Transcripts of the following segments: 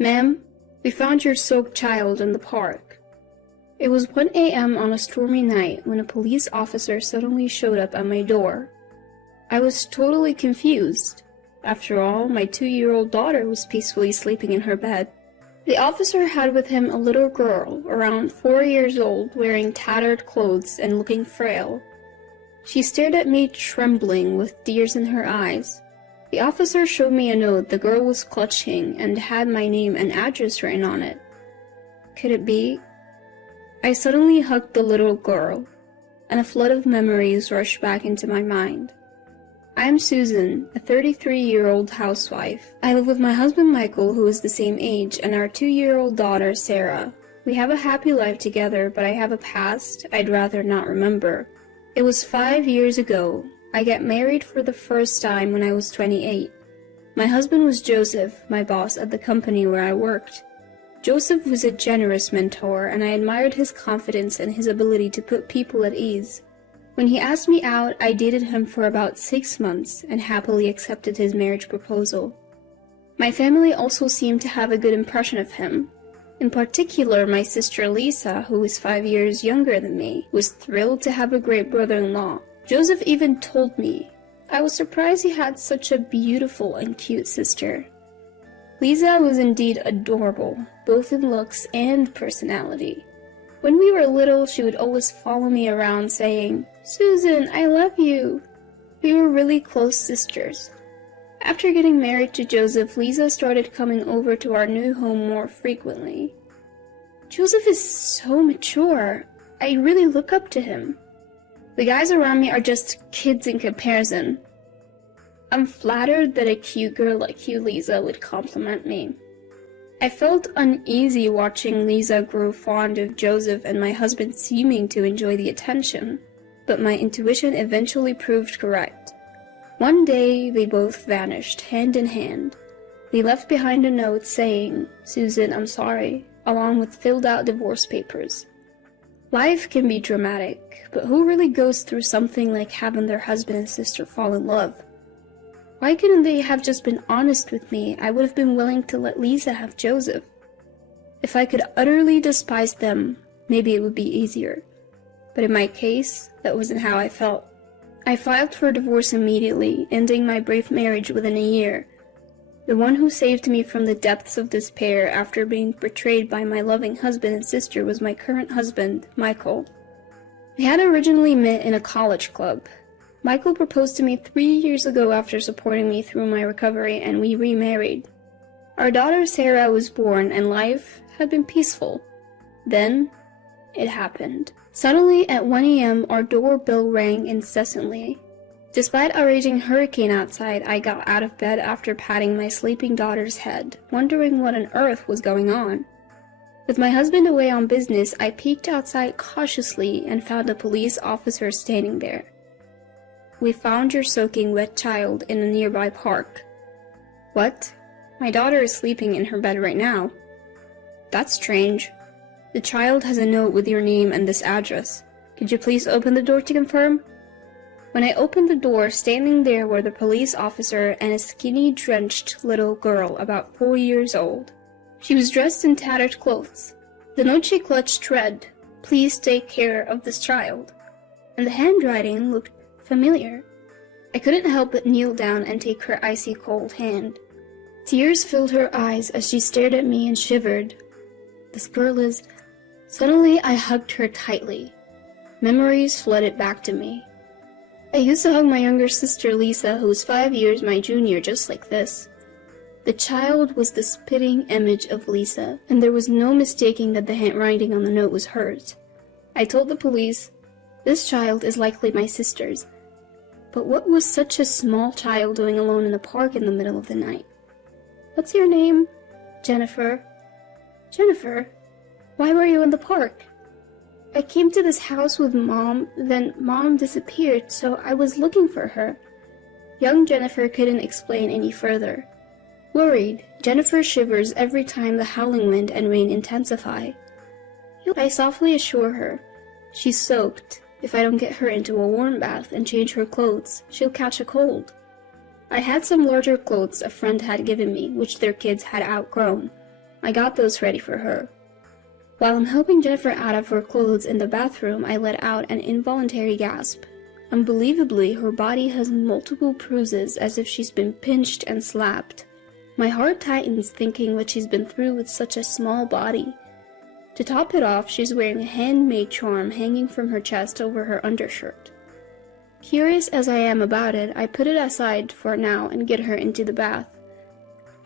"Ma'am, we found your soaked child in the park." It was 1 a.m. on a stormy night when a police officer suddenly showed up at my door. I was totally confused. After all, my 2-year-old daughter was peacefully sleeping in her bed. The officer had with him a little girl, around 4 years old, wearing tattered clothes and looking frail. She stared at me trembling with tears in her eyes. The officer showed me a note the girl was clutching and had my name and address written on it. Could it be? I suddenly hugged the little girl, and a flood of memories rushed back into my mind. I am Susan, a 33-year-old housewife. I live with my husband Michael, who is the same age, and our 2-year-old daughter Sarah. We have a happy life together, but I have a past I'd rather not remember. It was 5 years ago. I got married for the first time when I was 28. My husband was Joseph, my boss at the company where I worked. Joseph was a generous mentor, and I admired his confidence and his ability to put people at ease. When he asked me out, I dated him for about 6 months and happily accepted his marriage proposal. My family also seemed to have a good impression of him. In particular, my sister Lisa, who is 5 years younger than me, was thrilled to have a great brother-in-law. Joseph even told me, I was surprised he had such a beautiful and cute sister. Lisa was indeed adorable, both in looks and personality. When we were little, she would always follow me around saying, "Susan, I love you." We were really close sisters. After getting married to Joseph, Lisa started coming over to our new home more frequently. Joseph is so mature. I really look up to him. The guys around me are just kids in comparison. I'm flattered that a cute girl like you, Lisa, would compliment me. I felt uneasy watching Lisa grow fond of Joseph and my husband seeming to enjoy the attention, but my intuition eventually proved correct. One day, they both vanished, hand in hand. They left behind a note saying, "Susan, I'm sorry," along with filled-out divorce papers. Life can be dramatic, but who really goes through something like having their husband and sister fall in love? Why couldn't they have just been honest with me? I would have been willing to let Lisa have Joseph. If I could utterly despise them, maybe it would be easier. But in my case, that wasn't how I felt. I filed for divorce immediately, ending my brief marriage within a year. The one who saved me from the depths of despair after being betrayed by my loving husband and sister was my current husband, Michael. We had originally met in a college club. Michael proposed to me 3 years ago after supporting me through my recovery, and we remarried. Our daughter Sarah was born, and life had been peaceful. Then, it happened. Suddenly, at 1 a.m., our doorbell rang incessantly. Despite a raging hurricane outside, I got out of bed after patting my sleeping daughter's head, wondering what on earth was going on. With my husband away on business, I peeked outside cautiously and found a police officer standing there. "We found your soaking wet child in a nearby park." "What? My daughter is sleeping in her bed right now." "That's strange. The child has a note with your name and this address. Could you please open the door to confirm?" When I opened the door, standing there were the police officer and a skinny, drenched little girl about 4 years old. She was dressed in tattered clothes. The note she clutched read, "Please take care of this child," and the handwriting looked familiar. I couldn't help but kneel down and take her icy cold hand. Tears filled her eyes as she stared at me and shivered. This girl is... Suddenly, I hugged her tightly. Memories flooded back to me. I used to hug my younger sister Lisa, who was 5 years my junior, just like this. The child was the spitting image of Lisa, and there was no mistaking that the handwriting on the note was hers. I told the police, "This child is likely my sister's." But what was such a small child doing alone in the park in the middle of the night? "What's your name?" "Jennifer." "Jennifer? Why were you in the park?" "I came to this house with Mom, then Mom disappeared, so I was looking for her." Young Jennifer couldn't explain any further. Worried, Jennifer shivers every time the howling wind and rain intensify. I softly assure her, "She's soaked. If I don't get her into a warm bath and change her clothes, she'll catch a cold." I had some larger clothes a friend had given me, which their kids had outgrown. I got those ready for her. While I'm helping Jennifer out of her clothes in the bathroom, I let out an involuntary gasp. Unbelievably, her body has multiple bruises as if she's been pinched and slapped. My heart tightens thinking what she's been through with such a small body. To top it off, she's wearing a handmade charm hanging from her chest over her undershirt. Curious as I am about it, I put it aside for now and get her into the bath.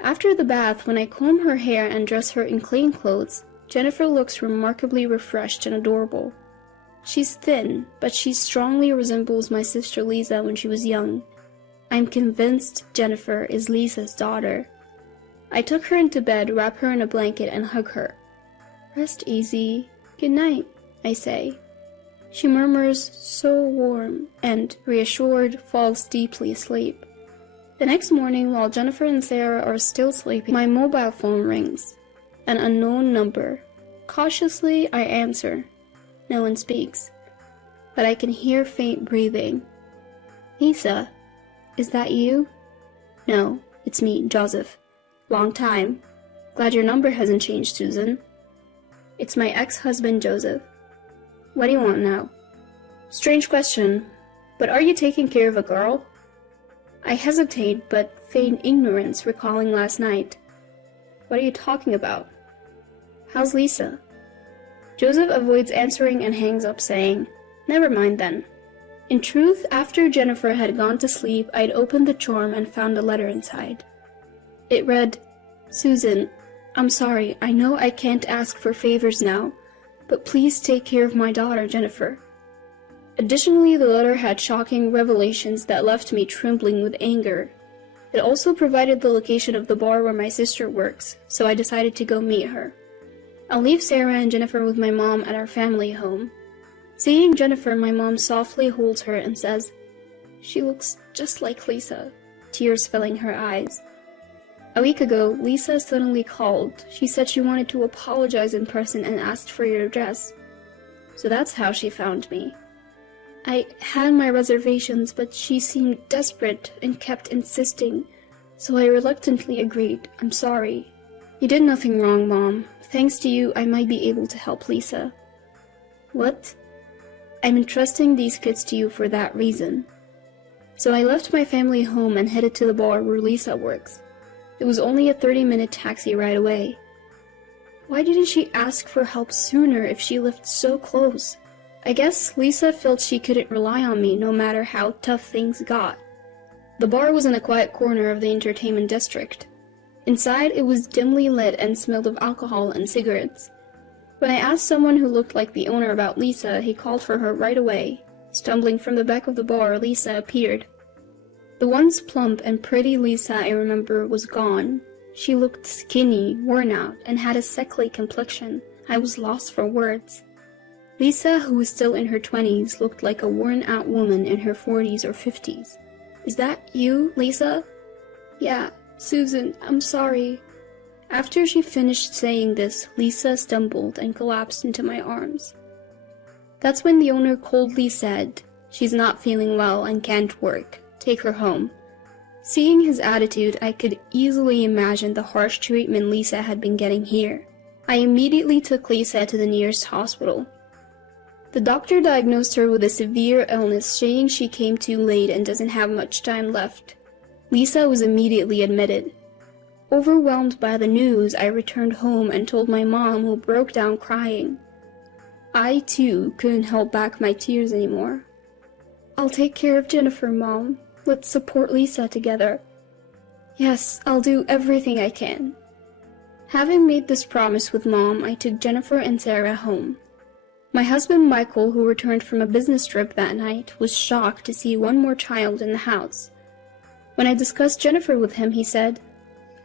After the bath, when I comb her hair and dress her in clean clothes, Jennifer looks remarkably refreshed and adorable. She's thin, but she strongly resembles my sister Lisa when she was young. I'm convinced Jennifer is Lisa's daughter. I took her into bed, wrap her in a blanket, and hug her. "Rest easy. Good night," I say. She murmurs, "So warm," and, reassured, falls deeply asleep. The next morning, while Jennifer and Sarah are still sleeping, my mobile phone rings. An unknown number. Cautiously, I answer. No one speaks, but I can hear faint breathing. "Lisa, is that you?" "No, it's me, Joseph. Long time. Glad your number hasn't changed, Susan." "It's my ex-husband, Joseph. What do you want now?" "Strange question, but are you taking care of a girl?" I hesitate, but feign ignorance, recalling last night. "What are you talking about?" "How's Lisa?" Joseph avoids answering and hangs up, saying, "Never mind then." In truth, after Jennifer had gone to sleep, I'd opened the charm and found a letter inside. It read, "Susan, I'm sorry, I know I can't ask for favors now, but please take care of my daughter, Jennifer." Additionally, the letter had shocking revelations that left me trembling with anger. It also provided the location of the bar where my sister works, so I decided to go meet her. I'll leave Sarah and Jennifer with my mom at our family home. Seeing Jennifer, my mom softly holds her and says, "She looks just like Lisa," tears filling her eyes. A week ago, Lisa suddenly called. She said she wanted to apologize in person and asked for your address. So that's how she found me. I had my reservations, but she seemed desperate and kept insisting, so I reluctantly agreed. "I'm sorry." "You did nothing wrong, Mom. Thanks to you, I might be able to help Lisa." "What?" "I'm entrusting these kids to you for that reason." So I left my family home and headed to the bar where Lisa works. It was only a 30-minute taxi ride away. Why didn't she ask for help sooner if she lived so close? I guess Lisa felt she couldn't rely on me no matter how tough things got. The bar was in a quiet corner of the entertainment district. Inside, it was dimly lit and smelled of alcohol and cigarettes. When I asked someone who looked like the owner about Lisa, he called for her right away. Stumbling from the back of the bar, Lisa appeared. The once plump and pretty Lisa I remember was gone. She looked skinny, worn out, and had a sickly complexion. I was lost for words. Lisa, who was still in her 20s, looked like a worn-out woman in her 40s or 50s. "Is that you, Lisa?" "Yeah, Susan, I'm sorry." After she finished saying this, Lisa stumbled and collapsed into my arms. That's when the owner coldly said, "She's not feeling well and can't work. Take her home." Seeing his attitude, I could easily imagine the harsh treatment Lisa had been getting here. I immediately took Lisa to the nearest hospital. The doctor diagnosed her with a severe illness, saying she came too late and doesn't have much time left. Lisa was immediately admitted. Overwhelmed by the news, I returned home and told my mom, who broke down crying. I, too, couldn't hold back my tears anymore. "I'll take care of Jennifer, Mom. Let's support Lisa together." "Yes, I'll do everything I can." Having made this promise with Mom, I took Jennifer and Sarah home. My husband Michael, who returned from a business trip that night, was shocked to see one more child in the house. When I discussed Jennifer with him, he said,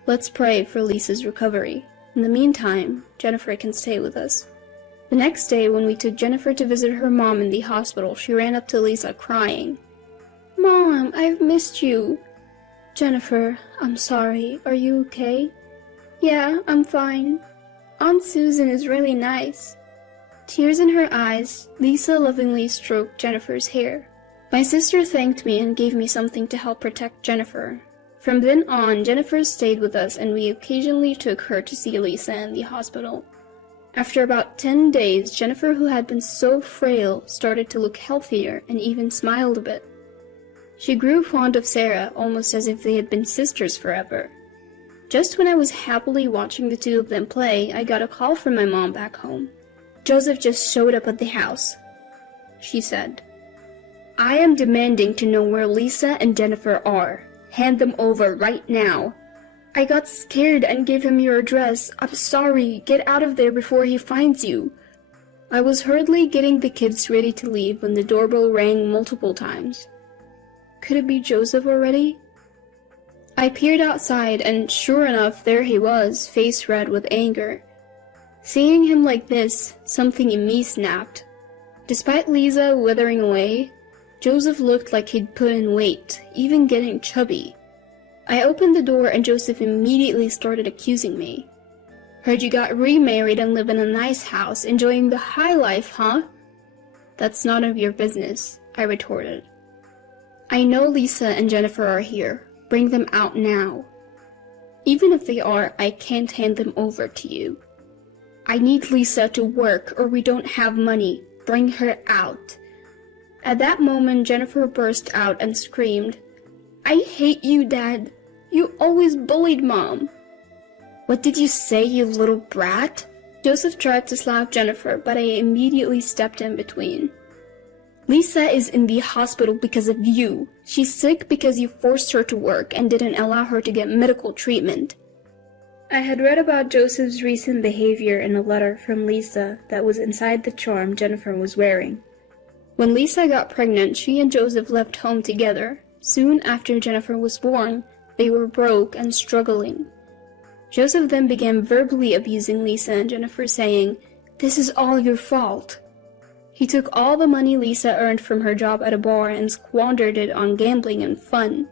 "Let's pray for Lisa's recovery. In the meantime, Jennifer can stay with us." The next day, when we took Jennifer to visit her mom in the hospital, she ran up to Lisa crying. "Mom, I've missed you." "Jennifer, I'm sorry. Are you okay?" "Yeah, I'm fine. Aunt Susan is really nice." Tears in her eyes, Lisa lovingly stroked Jennifer's hair. My sister thanked me and gave me something to help protect Jennifer. From then on, Jennifer stayed with us and we occasionally took her to see Lisa in the hospital. After about 10 days, Jennifer, who had been so frail, started to look healthier and even smiled a bit. She grew fond of Sarah, almost as if they had been sisters forever. Just when I was happily watching the two of them play, I got a call from my mom back home. "Joseph just showed up at the house," she said. "I am demanding to know where Lisa and Jennifer are. Hand them over right now." "I got scared and gave him your address. I'm sorry. Get out of there before he finds you." I was hurriedly getting the kids ready to leave when the doorbell rang multiple times. Could it be Joseph already? I peered outside, and sure enough, there he was, face red with anger. Seeing him like this, something in me snapped. Despite Lisa withering away, Joseph looked like he'd put in weight, even getting chubby. I opened the door and Joseph immediately started accusing me. "Heard you got remarried and live in a nice house, enjoying the high life, huh?" "That's none of your business," I retorted. "I know Lisa and Jennifer are here. Bring them out now." "Even if they are, I can't hand them over to you." "I need Lisa to work or we don't have money. Bring her out." At that moment, Jennifer burst out and screamed, "I hate you, Dad. You always bullied Mom." "What did you say, you little brat?" Joseph tried to slap Jennifer, but I immediately stepped in between. "Lisa is in the hospital because of you. She's sick because you forced her to work and didn't allow her to get medical treatment." I had read about Joseph's recent behavior in a letter from Lisa that was inside the charm Jennifer was wearing. When Lisa got pregnant, she and Joseph left home together. Soon after Jennifer was born, they were broke and struggling. Joseph then began verbally abusing Lisa and Jennifer, saying, "This is all your fault." He took all the money Lisa earned from her job at a bar and squandered it on gambling and fun.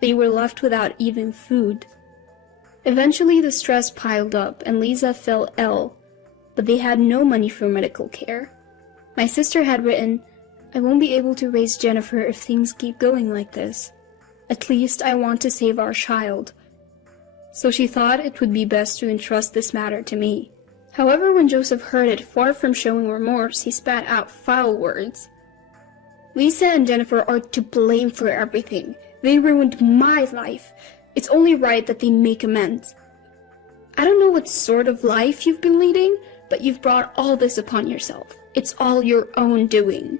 They were left without even food. Eventually, the stress piled up and Lisa fell ill, but they had no money for medical care. My sister had written, "I won't be able to raise Jennifer if things keep going like this. At least I want to save our child." So she thought it would be best to entrust this matter to me. However, when Joseph heard it, far from showing remorse, he spat out foul words. "Lisa and Jennifer are to blame for everything. They ruined my life. It's only right that they make amends. I don't know what sort of life you've been leading, but you've brought all this upon yourself. It's all your own doing."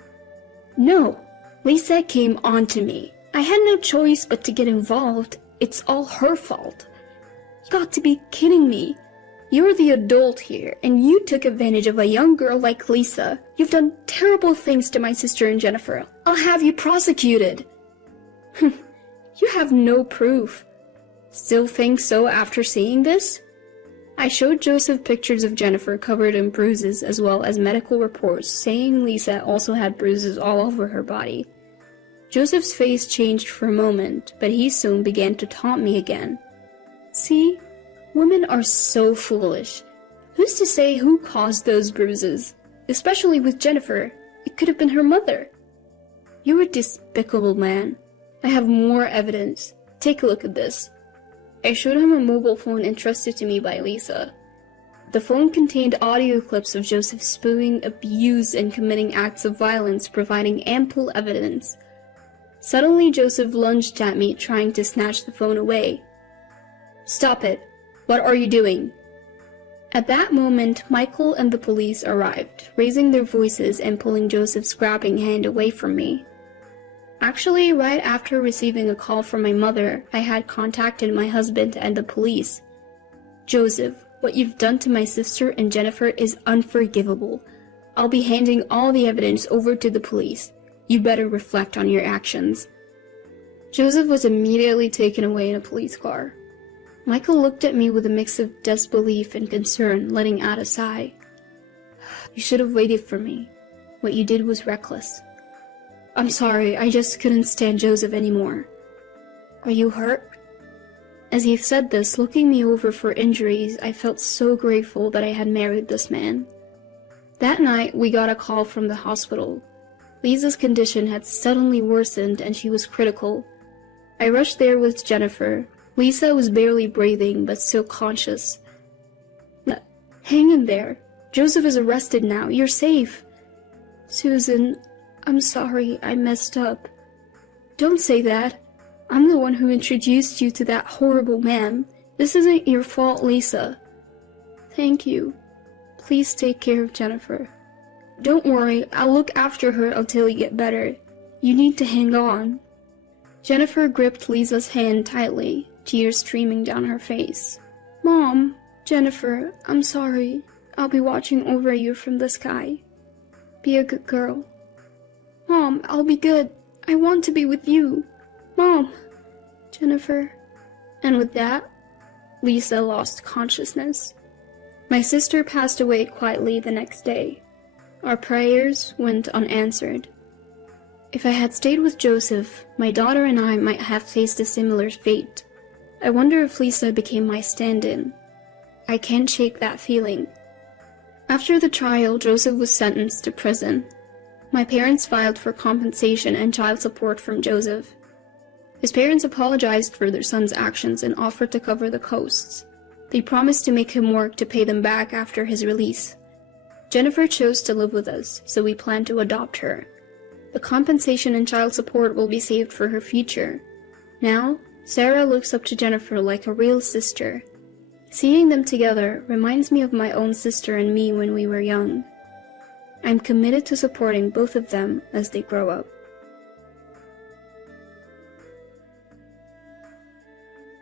"No, Lisa came on to me. I had no choice but to get involved. It's all her fault." "You got to be kidding me. You're the adult here, and you took advantage of a young girl like Lisa. You've done terrible things to my sister and Jennifer. I'll have you prosecuted." "You have no proof. Still think so after seeing this?" I showed Joseph pictures of Jennifer covered in bruises as well as medical reports saying Lisa also had bruises all over her body. Joseph's face changed for a moment, but he soon began to taunt me again. "See? Women are so foolish. Who's to say who caused those bruises? Especially with Jennifer. It could have been her mother." "You're a despicable man. I have more evidence. Take a look at this." I showed him a mobile phone entrusted to me by Lisa. The phone contained audio clips of Joseph spewing abuse and committing acts of violence, providing ample evidence. Suddenly, Joseph lunged at me, trying to snatch the phone away. "Stop it! What are you doing?" At that moment, Michael and the police arrived, raising their voices and pulling Joseph's grabbing hand away from me. Actually, right after receiving a call from my mother, I had contacted my husband and the police. "Joseph, what you've done to my sister and Jennifer is unforgivable. I'll be handing all the evidence over to the police. You better reflect on your actions." Joseph was immediately taken away in a police car. Michael looked at me with a mix of disbelief and concern, letting out a sigh. "You should have waited for me. What you did was reckless." "I'm sorry, I just couldn't stand Joseph anymore." "Are you hurt?" As he said this, looking me over for injuries, I felt so grateful that I had married this man. That night, we got a call from the hospital. Lisa's condition had suddenly worsened and she was critical. I rushed there with Jennifer. Lisa was barely breathing, but still conscious. Hang in there. Joseph is arrested now. You're safe. Susan, I'm sorry I messed up. Don't say that. I'm the one who introduced you to that horrible man. This isn't your fault, Lisa. Thank you. Please take care of Jennifer. Don't worry, I'll look after her until you get better. You need to hang on. Jennifer gripped Lisa's hand tightly, tears streaming down her face. Mom, Jennifer, I'm sorry. I'll be watching over you from the sky. Be a good girl. Mom, I'll be good. I want to be with you. Mom, Jennifer. And with that, Lisa lost consciousness. My sister passed away quietly the next day. Our prayers went unanswered. If I had stayed with Joseph, my daughter and I might have faced a similar fate. I wonder if Lisa became my stand-in. I can't shake that feeling. After the trial, Joseph was sentenced to prison. My parents filed for compensation and child support from Joseph. His parents apologized for their son's actions and offered to cover the costs. They promised to make him work to pay them back after his release. Jennifer chose to live with us, so we plan to adopt her. The compensation and child support will be saved for her future. Now, Sarah looks up to Jennifer like a real sister. Seeing them together reminds me of my own sister and me when we were young. I'm committed to supporting both of them as they grow up.